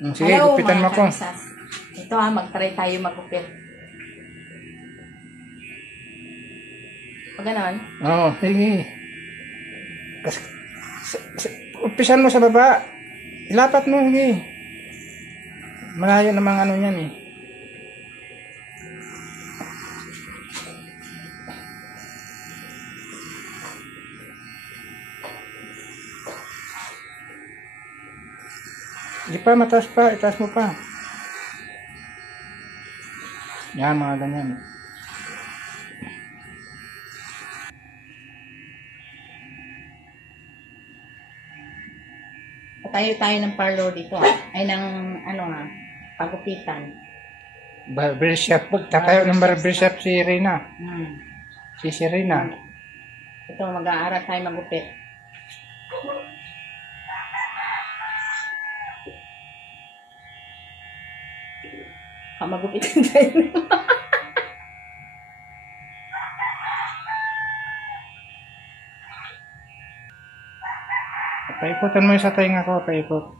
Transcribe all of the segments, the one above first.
Sige, Hello gupitan mo mga ko. kanisas. Ito mag-try tayo magupit. Pag ganon. Oo, sige. Umpisan mo sa baba. Ilapat mo, sige. Malayo namang ano yan eh. Di pa, mataas pa. Itaas mo pa. Yan, mga ganyan. Patayo tayo ng parlor dito. Ay ng ano nga, pagupitan. Barbershop. Tatayo ng barbershop si Reyna. Si Reyna. Ito, mag-aaral tayo magupit. Magupitan tayo. Paikutan mo yung sa tainga ko. Paikot.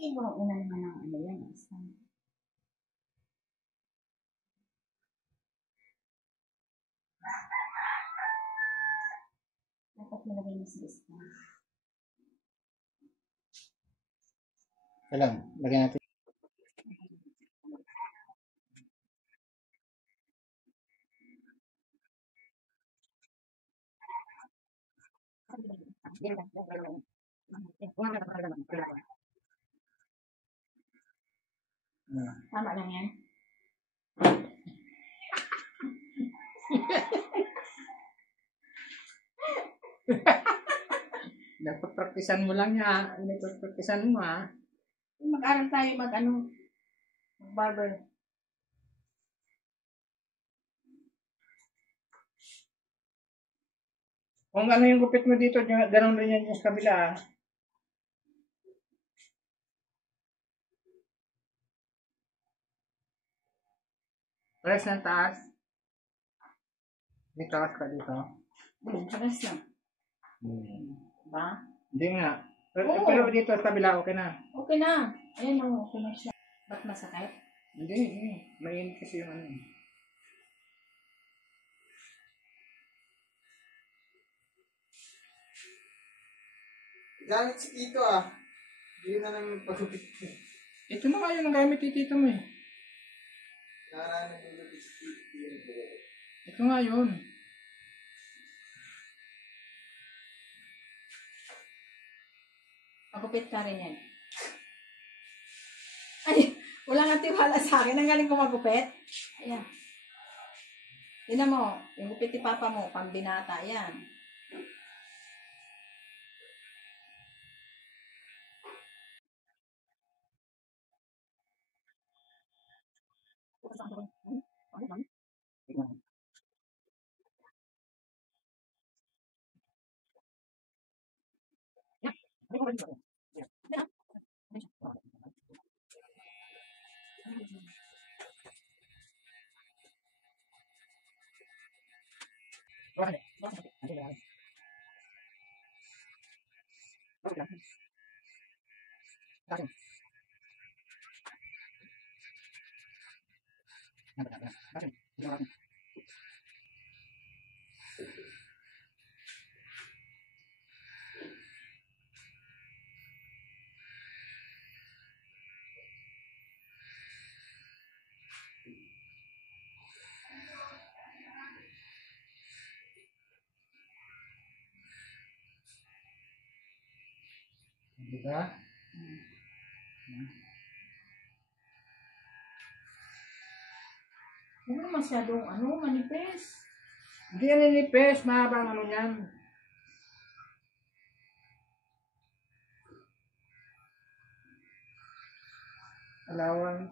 Ibang ina naman ng ano yan. Dapat nilagay mo sa isa. Alam, lagyan natin. Tama lang yan. Dapat praktisan mo lang niya. Dapat praktisan mo ha. Mag-aral tayo mag-barber. Kung ano yung gupit mo dito, ganoon rin yan sa kabila. Press ng taas. Dito ka dito. Paras lang. Ba? Hindi nga. Pero dito sa kabila, okay na. Okay na. Ayan o, okay na siya. Ba't masakit? Hindi. Mainit kasi yung ano. Gamit si Tito ah. Hindi na namin pagupit. Ito na nga yun ang gamit ni tito mo eh. Naranan yung gupit si Tito. Ito nga yun. Magupit ka rin yan. Ay, wala nga tiwala sa akin. Ang galing ko magupit. Ayan. Tignan mo, yung gupit ni Papa mo, pambinata, yan. Diba? Ano masyadong, manipis. Hindi yan nilipes. Mahaba ang ano yan. allowance.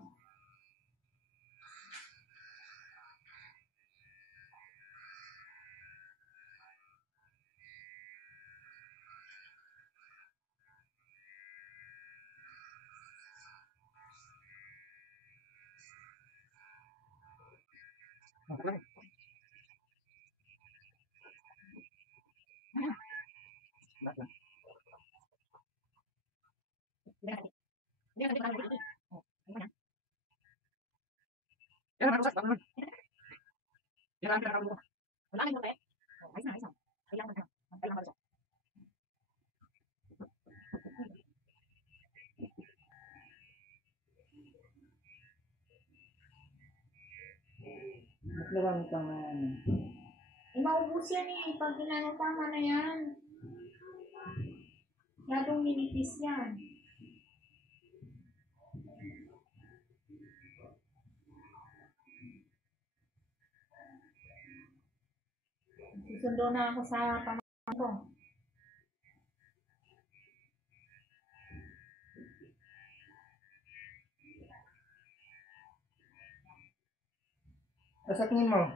Okay. Maglawang ka na yan. Eh, maubos yan eh. Pag ginano, tama na yan. Ladong minipis yan. Susundo na ako sa pamangkin ko. Sa tingin mo?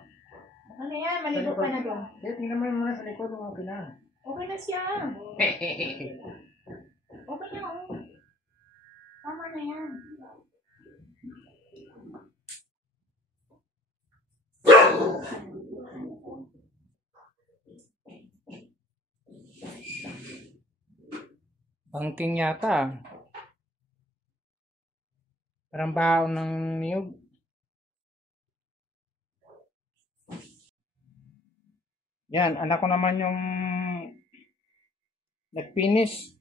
Ano yan? Maligo ka na doon. Kaya tingnan mo muna sa likod ng okay na. Okay na siya. Okay na oh. Tama na yan. Pangking yata. Parang baon ng niyog. Yan, anak ko naman yung nag-finish.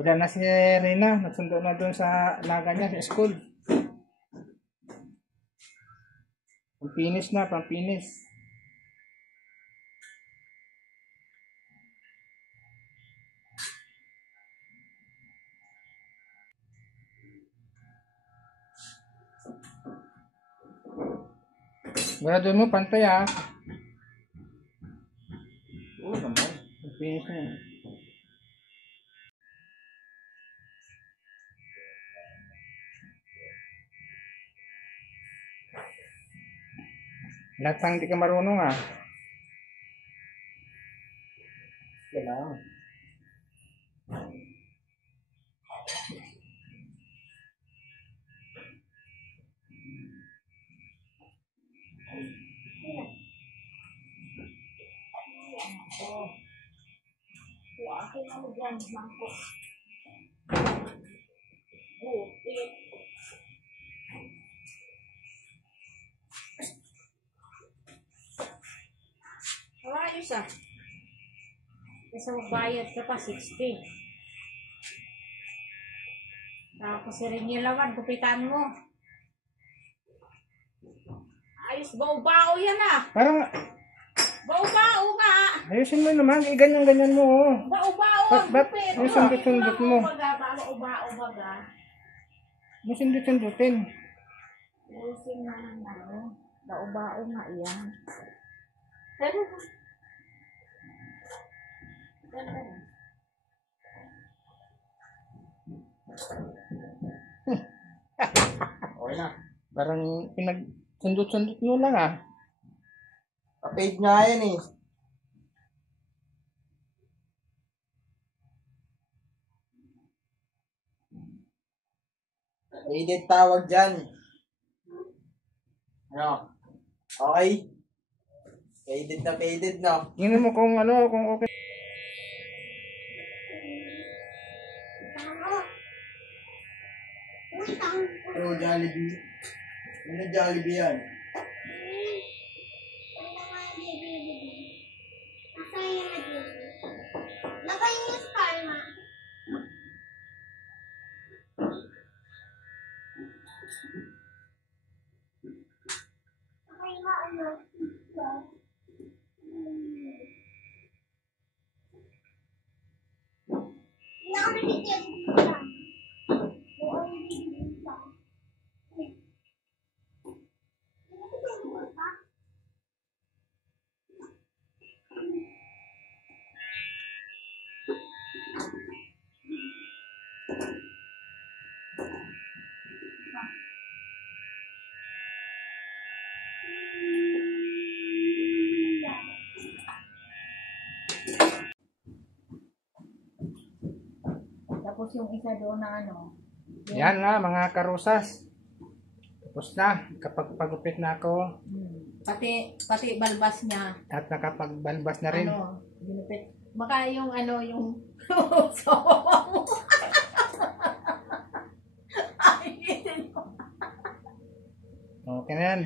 Wala na si Rina. Nagsundo na doon sa alaga niya sa school. Pang-finish na, pang-finish. Wala doon mo, pantay ah. Oo naman. Pang-finish na yan. Latang di ka marunong ah. Kailangan. Akin na mo dyan, mangko. Okay. Ayos ah. Kasi magbayad ka pa, 60. Tapos rin yung lawan, kupitan mo. Ayos, bao-bao yan ah. Parang, Bao-bao nga. ayusin mo naman. Ganyan-ganyan mo oh. Bao-bao ang Ba't gupit. yung sundot-sundot mo? Bao-bao baga. Yung sundot-sundutin. Ayusin na ng ano. Bao-bao nga yan. Okay na. Parang pinag-sundot-sundot mo lang ah. Pa-paid nga yan eh. Paided tawag dyan. Ano? Okay? Paided no? Tingnan mo kung ano, kung okay. Oh, Jollibee. Ano Jollibee yan? Tapos yung isa doon na ano. Yan na mga karusas. Tapos na. Kapag pagupit na ako Pati balbas niya. at nakapagbalbas na rin. Ano, ginupit. Baka yung ano, yung Okay na yan.